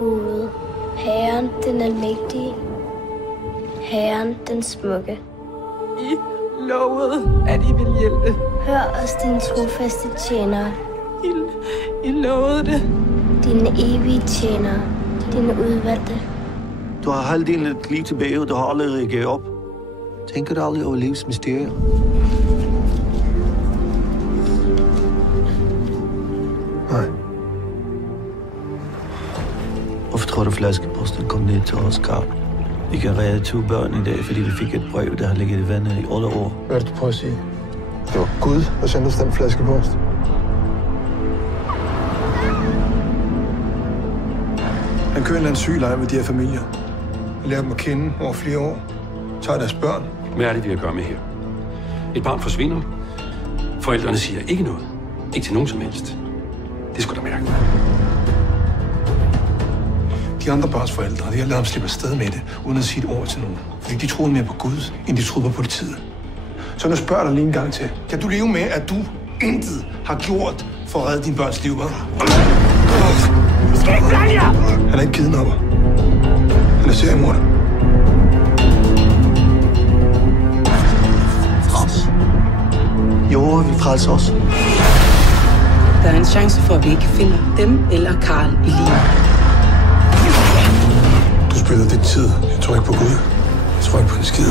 Gud, Herren den almægtige, Herren den smukke. I lovede, at I ville hjælpe. Hør os, din trofaste tjenere. I lovede det. Dine evige tjenere, dine udvalgte. Du har halvdelen af dit liv tilbage, og du har aldrig reageret op. Tænker du aldrig over livs mysterier? Nej. Hvorfor tror du, flaskeposten kom ned til os, Karl? Vi kan redde 2 børn i dag, fordi vi fik et brev, der har ligget i vandet i 8 år. Hvad er det, du prøver at sige? Det var Gud, der sendte os den flaskepost. Han kører en eller anden sygeleje med de her familier. Han lærer dem at kende over flere år. Tager deres børn. Hvad er det, vi har at gøre med her? Et barn forsvinder. Forældrene siger ikke noget. Ikke til nogen som helst. Det skulle da mærke. De andre børns forældre, de har ladet ham slippe afsted med det, uden at sige et ord til nogen. Fordi de troede mere på Gud, end de troede på politiet. Så nu spørger dig lige en gang til. Kan du leve med, at du intet har gjort for at redde dine børns liv, hva'? I skal ikke blande jer! Han er ikke kidnapper. Han er seriemorder. Frans. Jo, vi frelser os. Der er en chance for, at vi ikke finder dem eller Karl i live. Du spiller din tid. Jeg tror ikke på Gud. Jeg tror ikke på en skid.